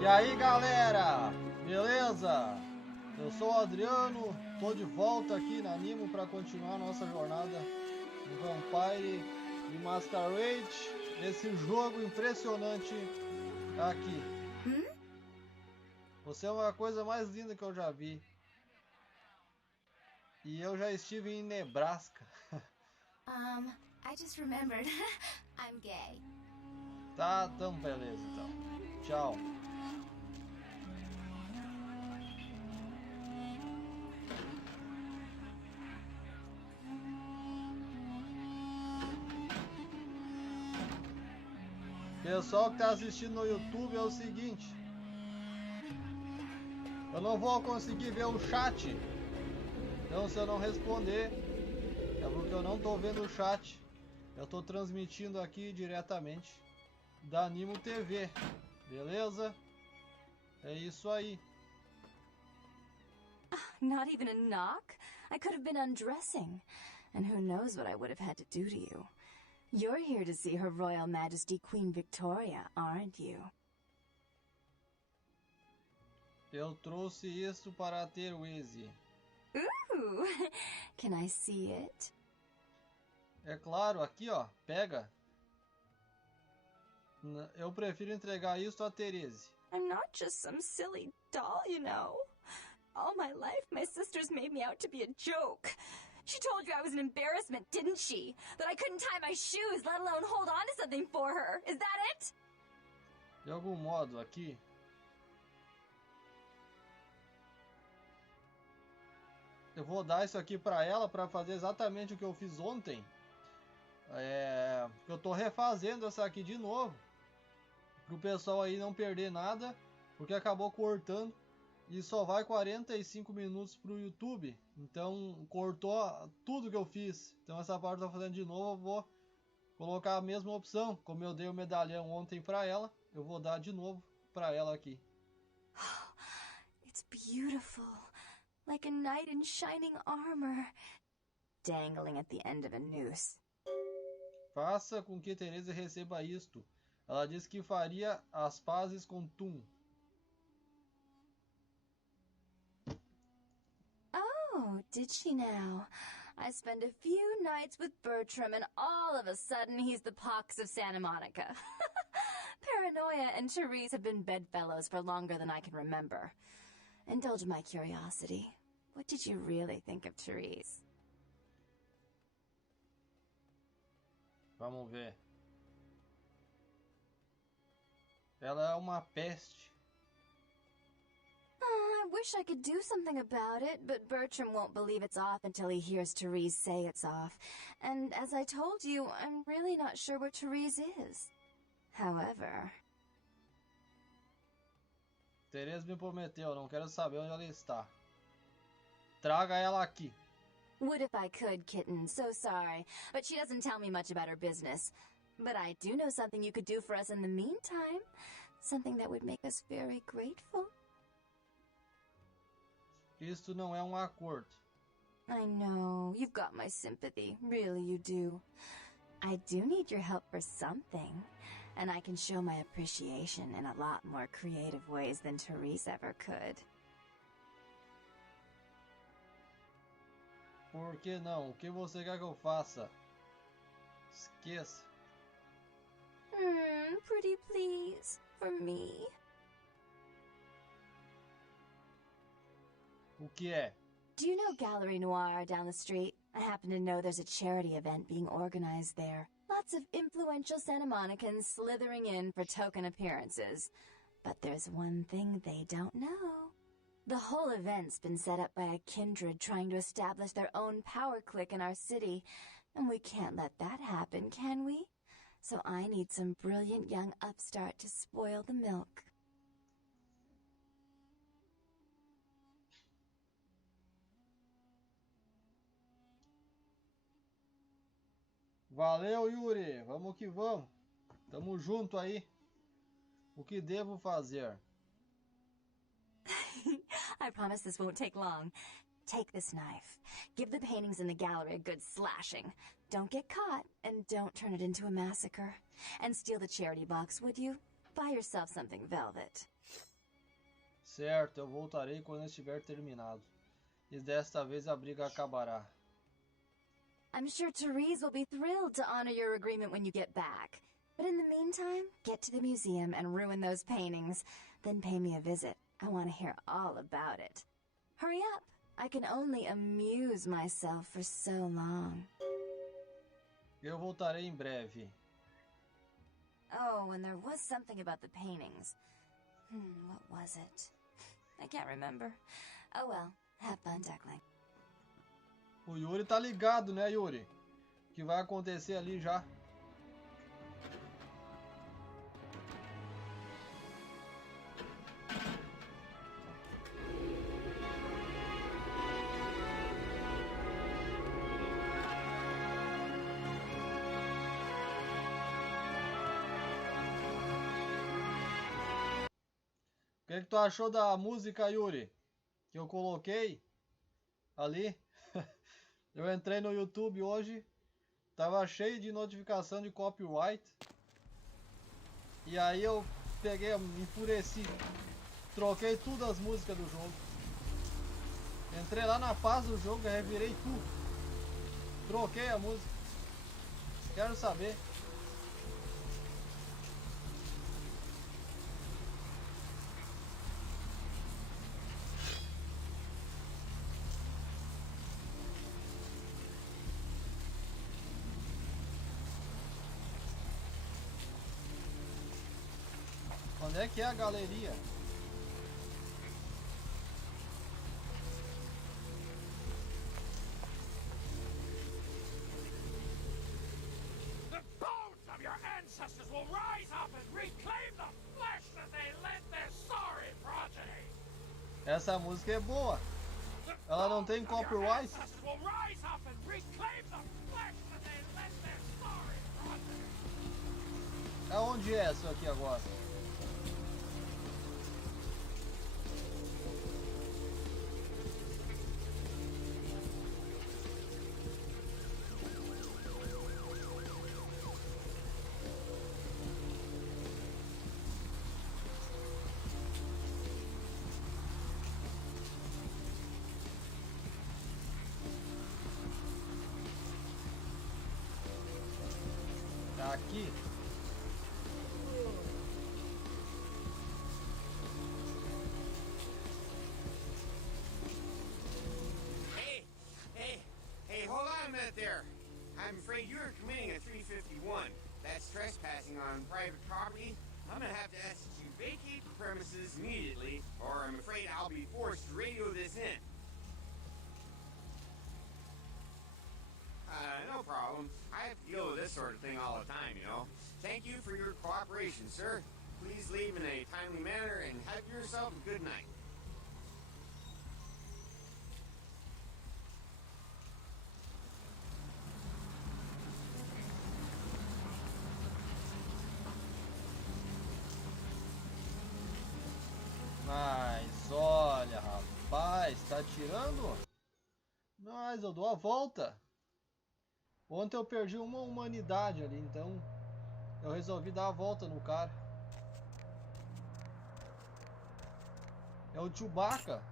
E aí galera, beleza? Eu sou o Adriano, tô de volta aqui na Animo para continuar nossa jornada em Vampire e Masquerade, esse jogo impressionante aqui. Você é uma coisa mais linda que eu já vi. E eu já estive em Nebraska. I just remembered. I'm gay. Tá, então beleza então. Tchau. Pessoal que tá assistindo no YouTube, é o seguinte. Eu não vou conseguir ver o chat. Então se eu não responder, é porque eu não tô vendo o chat. Eu tô transmitindo aqui diretamente da Animo TV. Beleza? É isso aí. Not even a knock? I could have been undressing. And who knows what I would have had to do to you. You're here to see Her Royal Majesty Queen Victoria, aren't you? Eu trouxe isso para ter o Easy. Ooh! Can I see it? É claro, aqui ó, pega. Eu prefiro entregar isso a Therese. I'm not just some silly doll, you know. All my life, my sisters made me out to be a joke. She told you I was an embarrassment, didn't she? That I couldn't tie my shoes, let alone hold on to something for her. Is that it? De algum modo, aqui. Eu vou dar isso aqui pra ela pra fazer exatamente o que eu fiz ontem. Eu tô refazendo essa aqui de novo. Pro pessoal aí não perder nada. Porque acabou cortando. E só vai 45 minutos pro YouTube. Então cortou tudo que eu fiz. Então essa parte eu tô fazendo de novo. Eu vou colocar a mesma opção. Como eu dei o medalhão ontem pra ela, eu vou dar de novo pra ela aqui. It's beautiful. Like a knight in shining armor. Dangling at the end of a noose. Faça com que Teresa receba isto. Ela disse que faria as pazes com Tum. Oh, did she now? I spend a few nights with Bertram and all of a sudden he's the pox of Santa Monica. Paranoia and Therese have been bedfellows for longer than I can remember. Indulge my curiosity. What did you really think of Therese? Vamos ver. Ela é uma peste. I wish I could do something about it, but Bertram won't believe it's off until he hears Therese say it's off. And as I told you, I'm really not sure where Therese is. However... Teresa me prometeu, não quero saber onde ela está. Traga ela aqui. Would if I could, kitten. So sorry. But she doesn't tell me much about her business. But I do know something you could do for us in the meantime. Something that would make us very grateful. Isto não é um acordo. I know. You've got my sympathy. Really, you do. I do need your help for something. And I can show my appreciation in a lot more creative ways than Therese ever could. Por que não? O que você quer que eu faça? Esqueça. Pretty please. For me. O que é? Do you know Gallery Noir down the street? I happen to know there's a charity event being organized there. Lots of influential Santa Monicans slithering in for token appearances. But there's one thing they don't know. The whole event's been set up by a kindred trying to establish their own power clique in our city. And we can't let that happen, can we? So I need some brilliant young upstart to spoil the milk. Valeu, Yuri. Vamos que vamos. Tamo junto aí. O que devo fazer? I promise this won't take long. Take this knife. Give the paintings in the gallery a good slashing. Don't get caught, and don't turn it into a massacre. And steal the charity box, would you? Buy yourself something velvet. Certo, eu voltarei quando estiver terminado. E desta vez a briga acabará. I'm sure Therese will be thrilled to honor your agreement when you get back. But in the meantime, get to the museum and ruin those paintings. Then pay me a visit. I want to hear all about it. Hurry up. I can only amuse myself for so long. Eu voltarei em breve. Oh, and there was something about the paintings. What was it? I can't remember. Oh well, have fun, Duckling. O Yuri tá ligado, né, Yuri? O que vai acontecer ali já. O que tu achou da música, Yuri? Que eu coloquei ali? Eu entrei no YouTube hoje, tava cheio de notificação de copyright. E aí eu peguei, me enfureci. Troquei tudo as músicas do jogo. Entrei lá na paz do jogo e revirei tudo. Troquei a música. Quero saber. Onde é que é a galeria? The bones of your ancestors will rise up and reclaim the flesh that they lent their sorry progeny. Essa música é boa. Ela não tem copyright. Aonde é isso aqui agora? Tá aqui. Hey, hold on a minute there. I'm afraid you're committing a 351. That's trespassing on private property. I'm gonna have to ask that you vacate the premises immediately, or I'm afraid I'll be forced to radio this in. No problem. I have to deal with this sort of thing all the time, you know. Thank you for your cooperation, sir. Please leave in a timely manner and have yourself a good night. Mas olha, rapaz, tá tirando? Mas eu dou a volta. Ontem eu perdi uma humanidade ali, então eu resolvi dar a volta no cara. É o Tchubaca.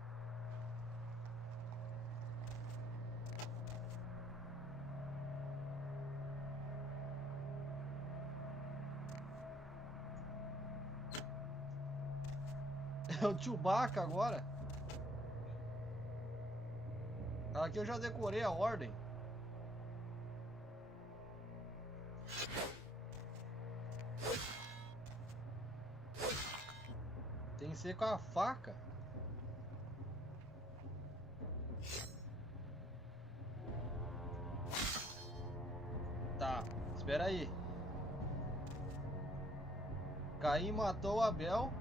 É o Tchubaca agora. Aqui eu já decorei a ordem. Tem que ser com a faca. Tá, espera aí. Caim matou Abel.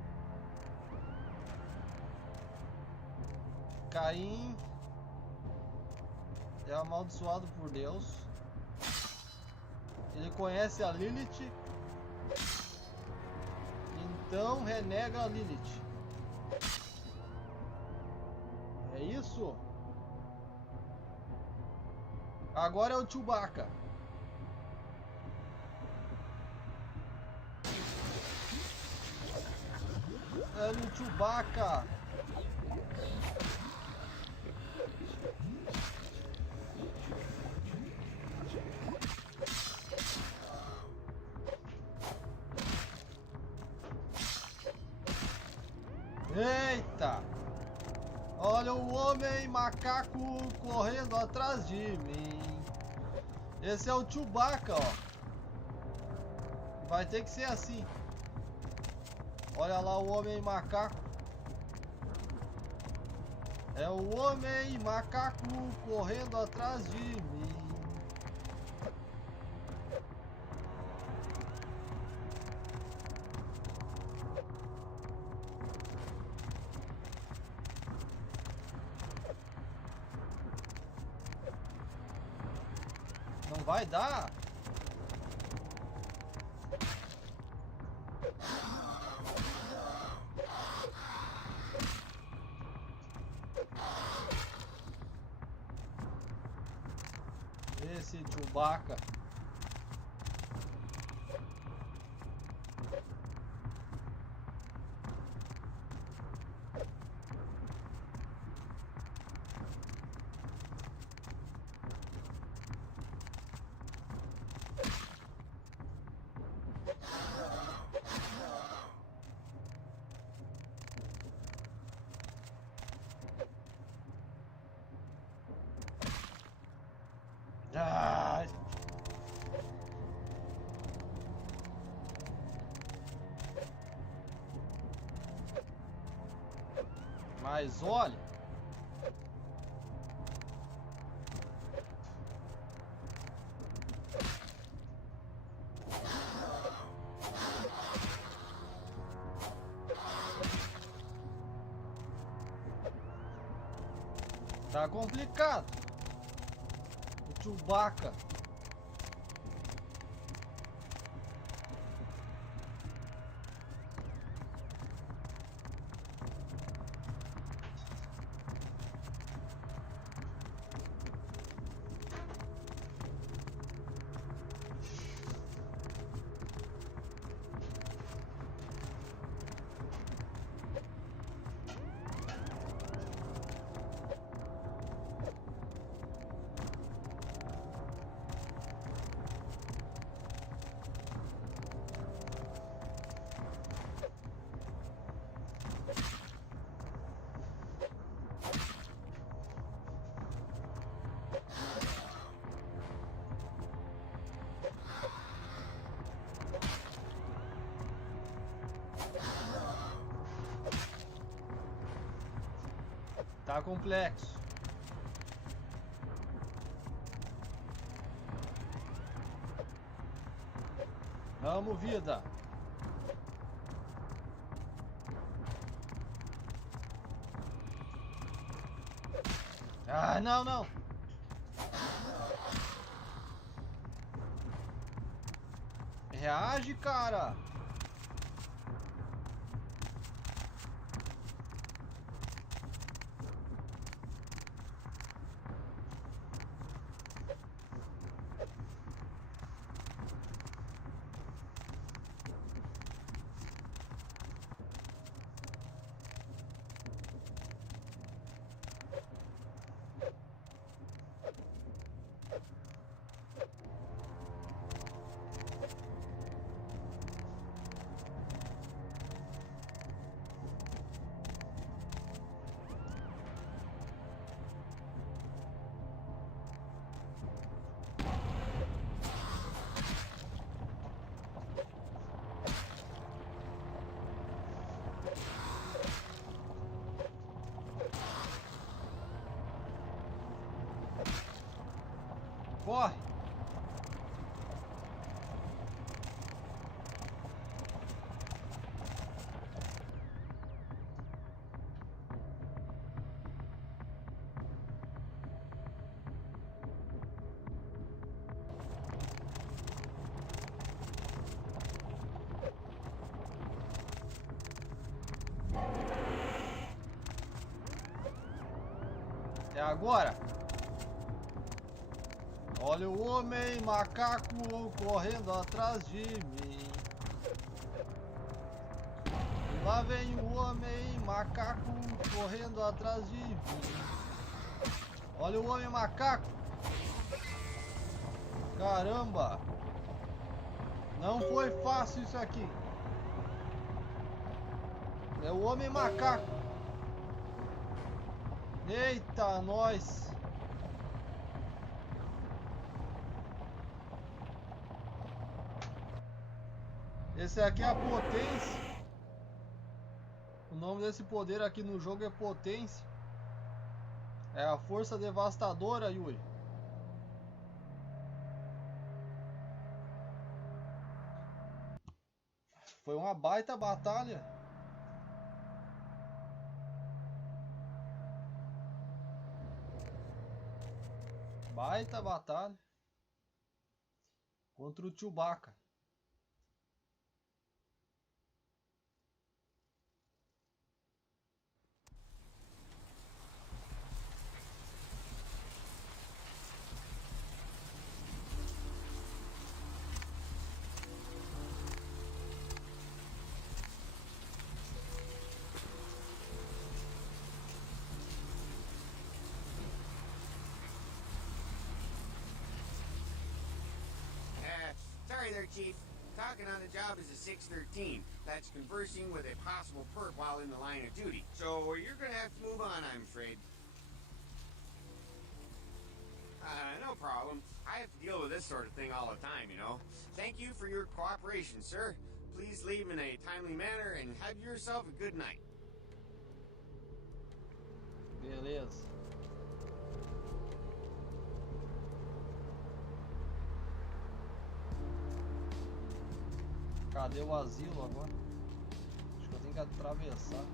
Caim é amaldiçoado por Deus. Ele conhece a Lilith. Então renega a Lilith. É isso? Agora é o Tchubaca. É no Tchubaca. Eita! Olha o homem macaco correndo atrás de mim. Esse é o Tchubaca, ó. Vai ter que ser assim. Olha lá o homem macaco. É o homem macaco correndo atrás de mim. Não vai dar? Esse Tchubaca. Ai. Mas olha, tá complicado. O Tchubaca. Tá complexo. Vamos, vida. Ah, não, não. Reage, cara. Corre. É agora. Olha o homem macaco correndo atrás de mim. E lá vem o homem macaco. macaco correndo atrás de mim. Olha o homem macaco. Caramba. Não foi fácil isso aqui. É o homem macaco. Eita, nós. Esse aqui é a potência. O nome desse poder aqui no jogo é potência. É a força devastadora, Yuri. Foi uma baita batalha. Baita batalha. Contra o Tchubaca. Sorry there, Chief. Talking on the job is a 613. That's conversing with a possible perp while in the line of duty. So you're gonna have to move on, I'm afraid. No problem. I have to deal with this sort of thing all the time, you know. Thank you for your cooperation, sir. Please leave in a timely manner and have yourself a good night. Beleza. Cadê o asilo agora? Acho que eu tenho que atravessar.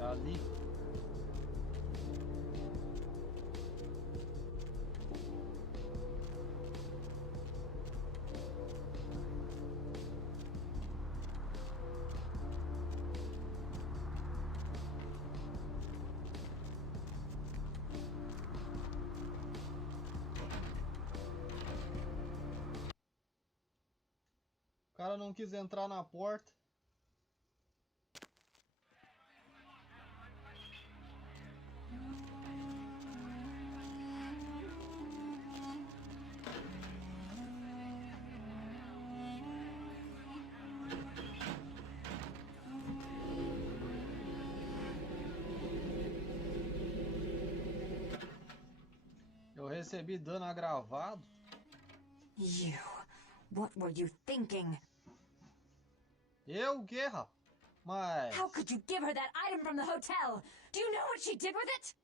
É ali. O cara não quis entrar na porta. Eu recebi dano agravado. You. What were you thinking? Eu, Guerra? Mas... How could you give her that item from the hotel? Do you know what she did with it?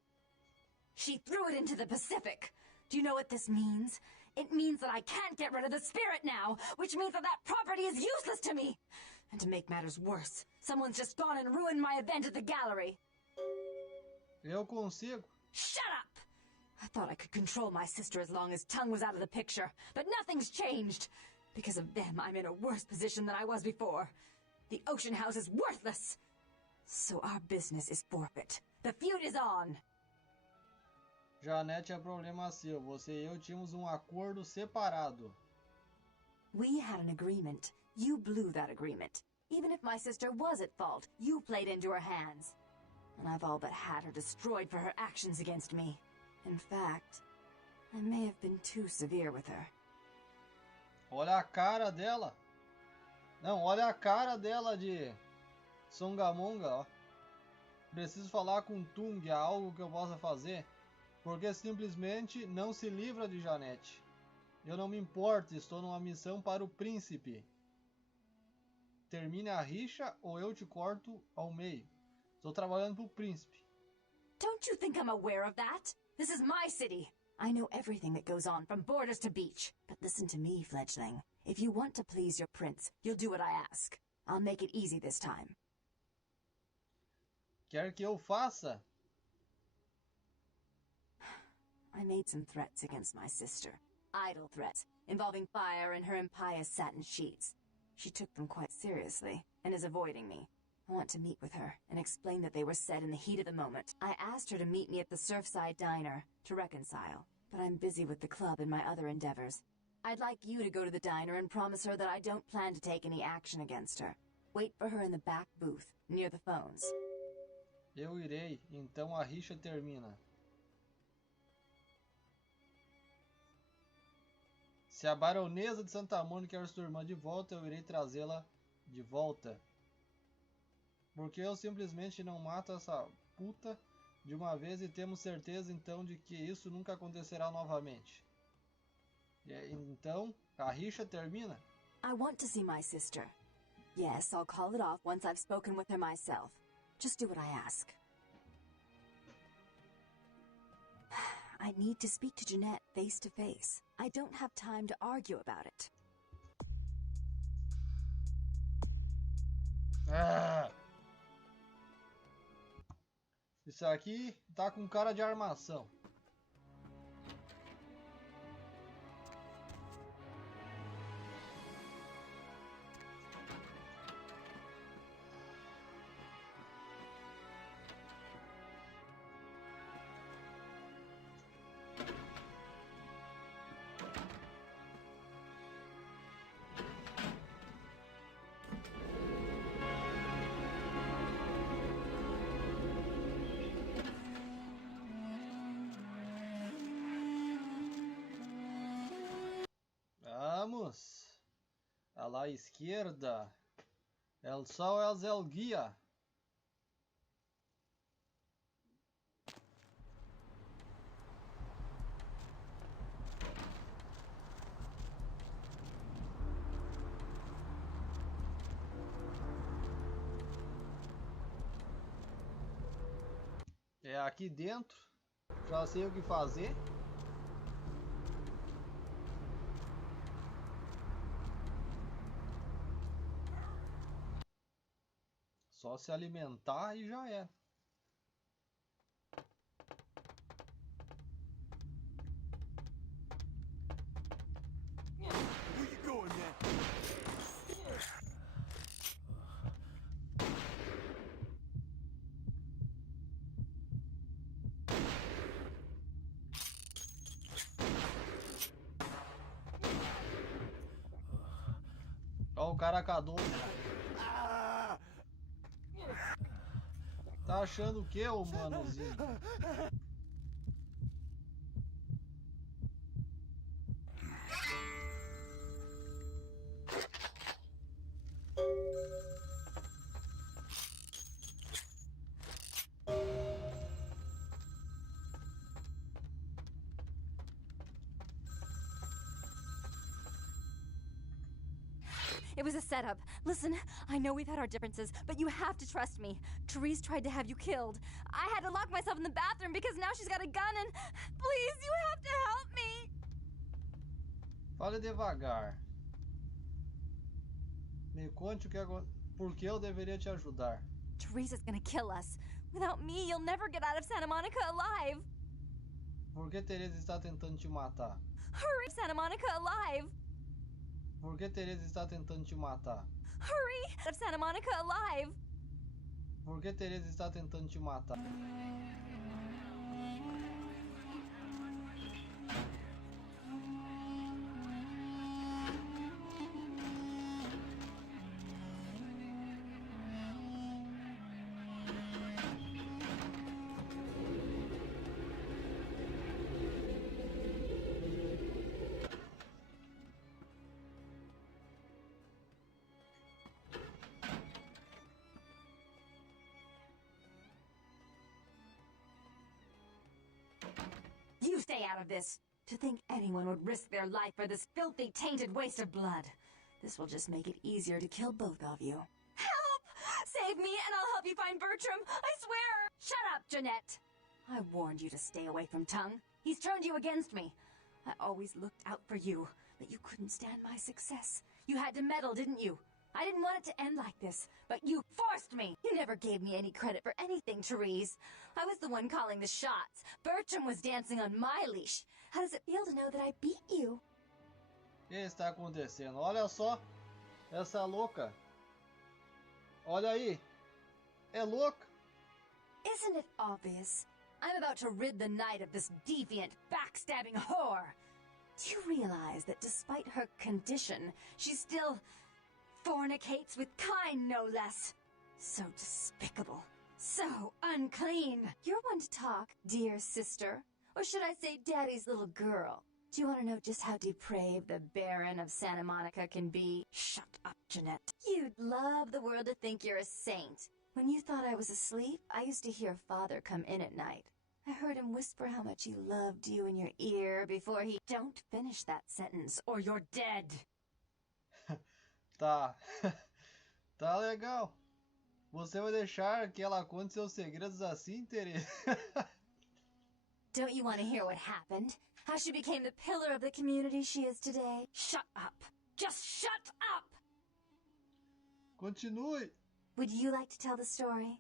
She threw it into the Pacific. Do you know what this means? It means that I can't get rid of the spirit now, which means that that property is useless to me. And to make matters worse, someone's just gone and ruined my event at the gallery. Eu consigo. Shut up! I thought I could control my sister as long as Tongue was out of the picture, but nothing's changed. Because of them, I'm in a worse position than I was before. The Ocean House is worthless. So our business is forfeit. The feud is on. Janete, é problema seu. Você e eu tínhamos acordo separado. We had an agreement. You blew that agreement. Even if my sister was at fault, you played into her hands. And I've all but had her destroyed for her actions against me. In fact, I may have been too severe with her. Olha a cara dela. Não, olha a cara dela de Songamonga, ó. Preciso falar com Tung, há algo que eu possa fazer? Porque simplesmente não se livra de Janete. Eu não me importo, estou numa missão para o príncipe. Termine a rixa ou eu te corto ao meio. Estou trabalhando para o príncipe. Don't you think I'm aware of that? This is my city. I know everything that goes on from borders to beach. But listen to me, fledgling. If you want to please your prince, you'll do what I ask. I'll make it easy this time. Quer que eu faça? I made some threats against my sister. Idle threats, involving fire and her impious satin sheets. She took them quite seriously, and is avoiding me. I want to meet with her, and explain that they were said in the heat of the moment. I asked her to meet me at the Surfside Diner, to reconcile. But I'm busy with the club and my other endeavors. I'd like you to go to the diner and promise her that I don't plan to take any action against her. Wait for her in the back booth, near the phones. Eu irei, então a rixa termina. Se a baronesa de Santa Mônica quer sua irmã de volta, eu irei trazê-la de volta. Porque eu simplesmente não mato essa puta de uma vez e temos certeza então de que isso nunca acontecerá novamente. Então, a rixa termina. I want to see my sister. Yes, I'll call it off once I've spoken with her myself. Just do what I ask. I need to speak to Jeanette face to face. I don't have time to argue about it. Isso aqui tá com cara de armação. Vamos. A la izquierda. El sol es el guía. É aqui dentro. Já sei o que fazer. Só se alimentar e já é. Where you going, man? Ó o caracador. Tá achando o que, ô manozinho? It was a setup. Listen, I know we've had our differences, but you have to trust me. Therese tried to have you killed. I had to lock myself in the bathroom because now she's got a gun and... Please, you have to help me! Fale devagar. Me conte o que por que eu deveria te ajudar. Therese is gonna kill us. Without me, you'll never get out of Santa Monica alive. Por que Teresa está tentando te matar? Hurry, Santa Monica alive. Por que Teresa está tentando te matar? Hurry, out of Santa Monica alive. Por que Teresa está tentando te matar? You stay out of this! To think anyone would risk their life for this filthy, tainted waste of blood. This will just make it easier to kill both of you. Help! Save me and I'll help you find Bertram! I swear! Shut up, Jeanette! I warned you to stay away from Tongue. He's turned you against me. I always looked out for you, but you couldn't stand my success. You had to meddle, didn't you? I didn't want it to end like this, but you forced me! You never gave me any credit for anything, Therese. I was the one calling the shots. Bertram was dancing on my leash. How does it feel to know that I beat you? O que está acontecendo? Olha só essa louca. Olha aí. É louca. Isn't it obvious? I'm about to rid the night of this deviant, backstabbing whore. Do you realize that despite her condition, she still fornicates with kind, no less? So despicable. So unclean. You're one to talk, dear sister. Or should I say daddy's little girl? Do you want to know just how depraved the Baron of Santa Monica can be? Shut up, Jeanette. You'd love the world to think you're a saint. When you thought I was asleep, I used to hear Father come in at night. I heard him whisper how much he loved you in your ear before he... Don't finish that sentence, or you're dead. Tá. Tá legal. Você vai deixar que ela conte seus segredos assim, Teresa? Don't you want to hear what happened? How she became the pillar of the community she is today? Shut up. Just shut up! Continue. Would you like to tell the story?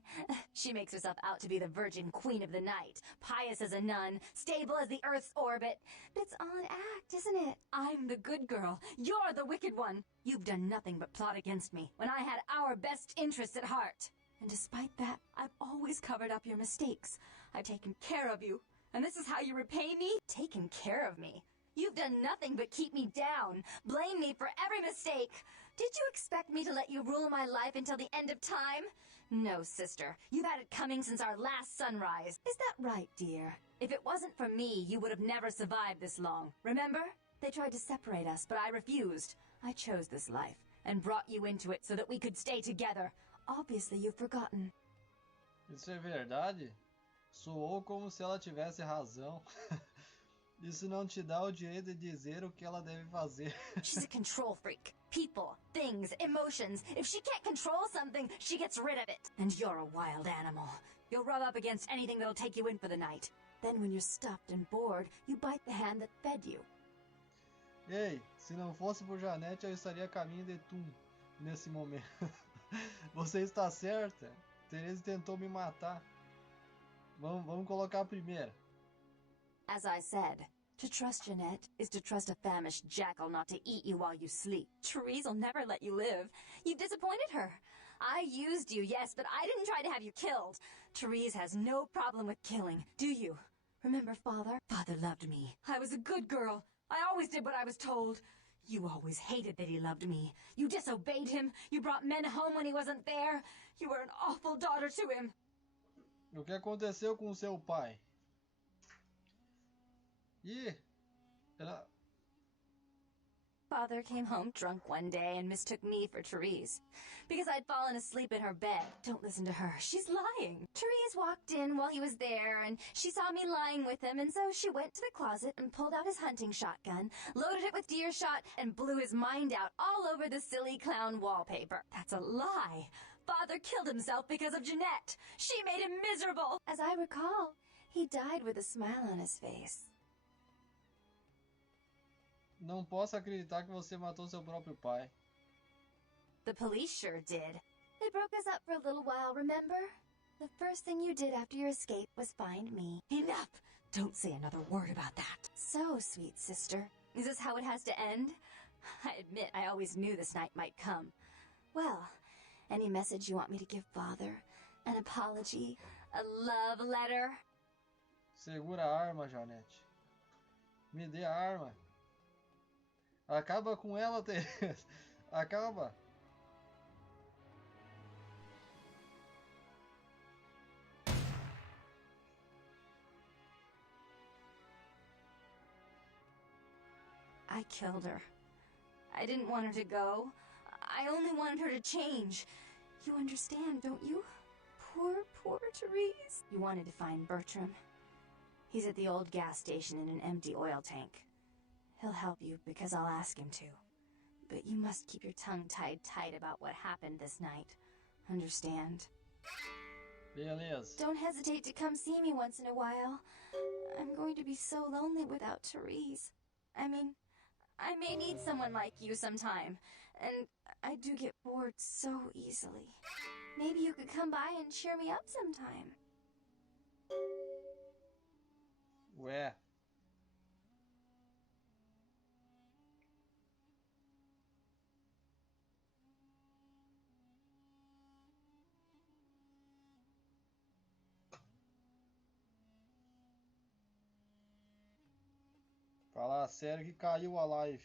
She makes herself out to be the virgin queen of the night, pious as a nun, stable as the Earth's orbit. But it's all an act, isn't it? I'm the good girl. You're the wicked one. You've done nothing but plot against me when I had our best interests at heart. And despite that, I've always covered up your mistakes. I've taken care of you. And this is how you repay me? Taken care of me? You've done nothing but keep me down, blame me for every mistake. Did you expect me to let you rule my life until the end of time? No, sister. You've had it coming since our last sunrise. Is that right, dear? If it wasn't for me, you would have never survived this long. Remember? They tried to separate us, but I refused. I chose this life and brought you into it so that we could stay together. Obviously, you've forgotten. Isso é verdade? Soou como se ela tivesse razão. Isso não te dá o direito de dizer o que ela deve fazer. She's a control freak. People, things, emotions. If she can't control something, she gets rid of it. And you're a wild animal. You'll rub up against anything that'll take you in for the night. Then when you're stuffed and bored, you bite the hand that fed you. Ei, se não fosse por Janete, eu estaria a caminho de Tum nesse momento. Você está certa. Teresa tentou me matar. Vamos colocar a primeira. As I said, to trust Jeanette is to trust a famished jackal not to eat you while you sleep. Therese will never let you live. You've disappointed her. I used you, yes, but I didn't try to have you killed. Therese has no problem with killing, do you? Remember Father? Father loved me. I was a good girl. I always did what I was told. You always hated that he loved me. You disobeyed him. You brought men home when he wasn't there. You were an awful daughter to him. O que aconteceu com seu pai? Ela... Father came home drunk one day and mistook me for Therese. Because I'd fallen asleep in her bed. Don't listen to her. She's lying. Therese walked in while he was there, and she saw me lying with him, and so she went to the closet and pulled out his hunting shotgun, loaded it with deer shot, and blew his mind out all over the silly clown wallpaper. That's a lie. Father killed himself because of Jeanette. She made him miserable. As I recall, he died with a smile on his face. Não posso acreditar que você matou seu próprio pai. The police sure did. They broke us up for a little while, remember? The first thing you did after your escape was find me. Enough! Don't say another word about that. So, sweet sister. Is this how it has to end? I admit I always knew this night might come. Well, any message you want me to give Father? An apology? A love letter? Segura a arma, Janete. Me dê a arma. Acaba com ela, Teresa. Acaba. I killed her. I didn't want her to go. I only wanted her to change. You understand, don't you? Poor, poor Therese. You wanted to find Bertram. He's at the old gas station in an empty oil tank. He'll help you because I'll ask him to. But you must keep your tongue tied tight about what happened this night. Understand? Beleza. Don't hesitate to come see me once in a while. I'm going to be so lonely without Therese. I mean, I may need someone like you sometime. And I do get bored so easily. Maybe you could come by and cheer me up sometime. Ué. Falar sério que caiu a live.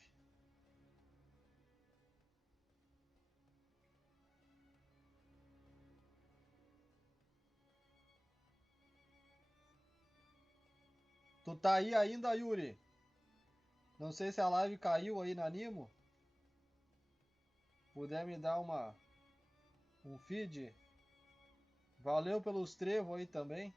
Tu tá aí ainda, Yuri? Não sei se a live caiu aí na Nimo. Puder me dar um feed. Valeu pelos trevos aí também.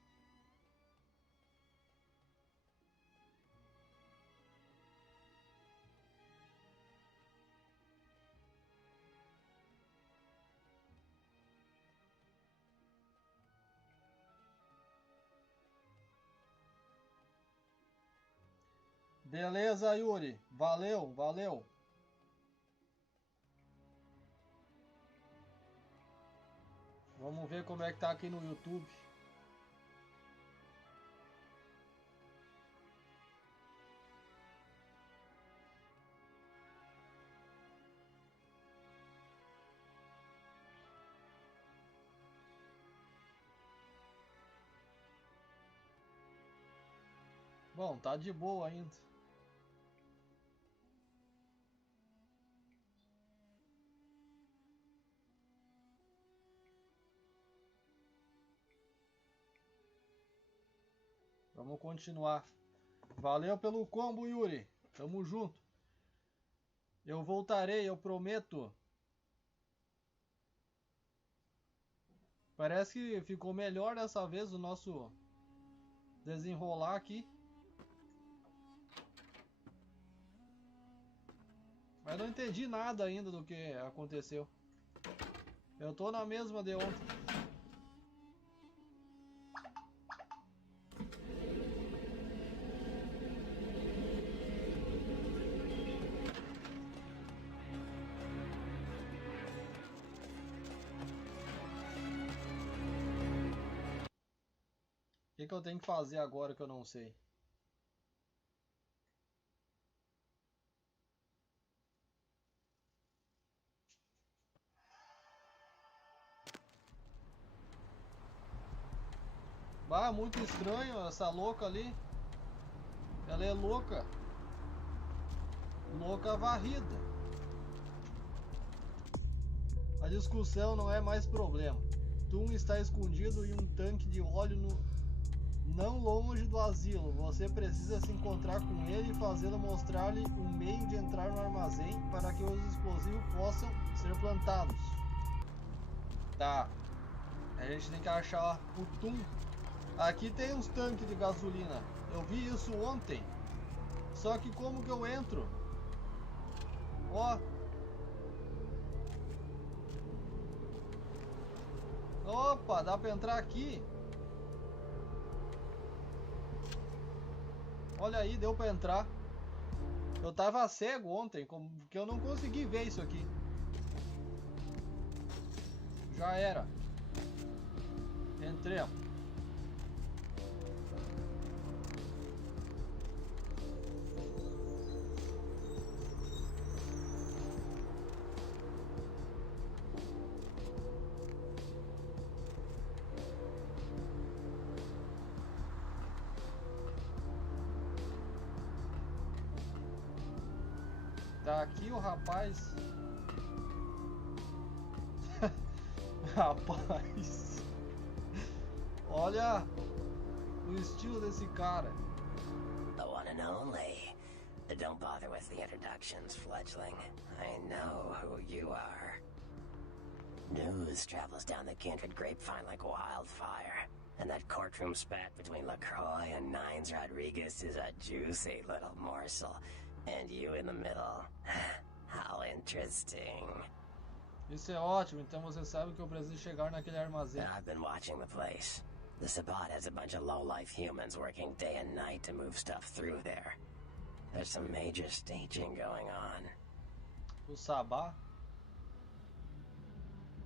Beleza, Yuri. Valeu, valeu. Vamos ver como é que tá aqui no YouTube. Bom, tá de boa ainda. Vamos continuar. Valeu pelo combo, Yuri. Tamo junto. Eu voltarei, eu prometo. Parece que ficou melhor dessa vez o nosso desenrolar aqui. Mas não entendi nada ainda do que aconteceu. Eu tô na mesma de ontem. O que eu tenho que fazer agora que eu não sei? Ah, muito estranho essa louca ali. Ela é louca. Louca varrida. A discussão não é mais problema. Tum está escondido em um tanque de óleo não longe do asilo. Você precisa se encontrar com ele e fazê-lo mostrar-lhe um meio de entrar no armazém para que os explosivos possam ser plantados. Tá. A gente tem que achar o Tum. Aqui tem uns tanques de gasolina. Eu vi isso ontem. Só que como que eu entro? Ó. Opa, dá pra entrar aqui. Olha aí, deu pra entrar. Eu tava cego ontem, porque eu não consegui ver isso aqui. Já era. Entremos. Tá aqui o rapaz. Rapaz. Olha o estilo desse cara. The one and only. Don't bother with the introductions, fledgling. I know who you are. News travels down the kindred grapevine like wildfire. And that courtroom spat between LaCroix and Nines Rodriguez is a juicy little morsel. And you in the middle. How interesting. Isso é ótimo, então você sabe que eu preciso chegar naquele armazém. I've been watching the place. The Sabbat has a bunch of low-life humans working day and night to move stuff through there. There's some major staging going on. O Sabá?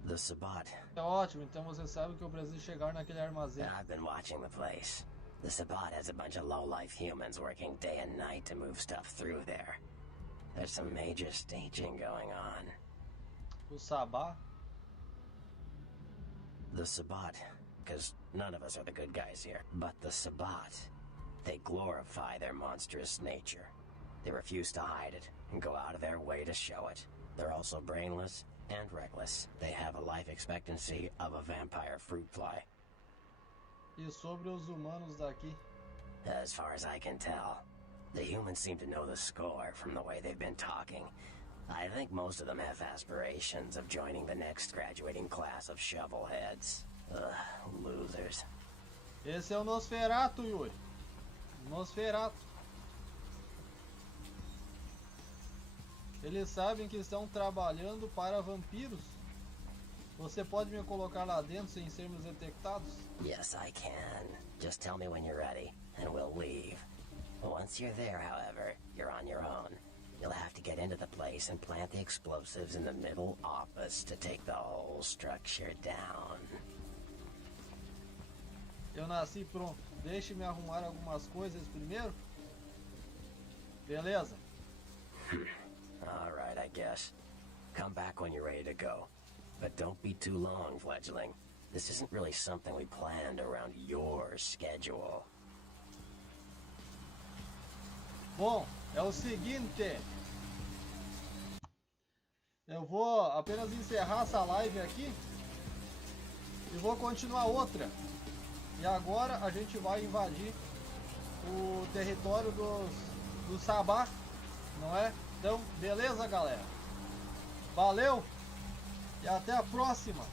The Sabbat. É ótimo, então você sabe que eu preciso chegar naquele armazém. I've been watching the place. The Sabbat has a bunch of low-life humans working day and night to move stuff through there. There's some major staging going on. O Sabá? The Sabbat, because none of us are the good guys here. But the Sabbat, they glorify their monstrous nature. They refuse to hide it and go out of their way to show it. They're also brainless and reckless. They have a life expectancy of a vampire fruit fly. E sobre os humanos daqui? As far as I can tell, the humans seem to know the score from the way they've been talking. I think most of them have aspirations of joining the next graduating class of shovelheads. Ugh, losers. Esse é o Nosferatu, Yuri. Nosferatu. Eles sabem que estão trabalhando para vampiros. Você pode me colocar lá dentro sem sermos detectados? Yes, I can. Just tell me when you're ready, and we'll leave. Once you're there, however, you're on your own. You'll have to get into the place and plant the explosives in the middle office to take the whole structure down. Eu nasci pronto. Deixe-me arrumar algumas coisas primeiro. Beleza. Alright, I guess. Come back when you're ready to go. But don't be too long, fledgling. This isn't really something we planned around your schedule. Bom, é o seguinte. Eu vou apenas encerrar essa live aqui. E vou continuar outra. E agora a gente vai invadir o território do Sabá, não é? Então, beleza, galera? Valeu e até a próxima!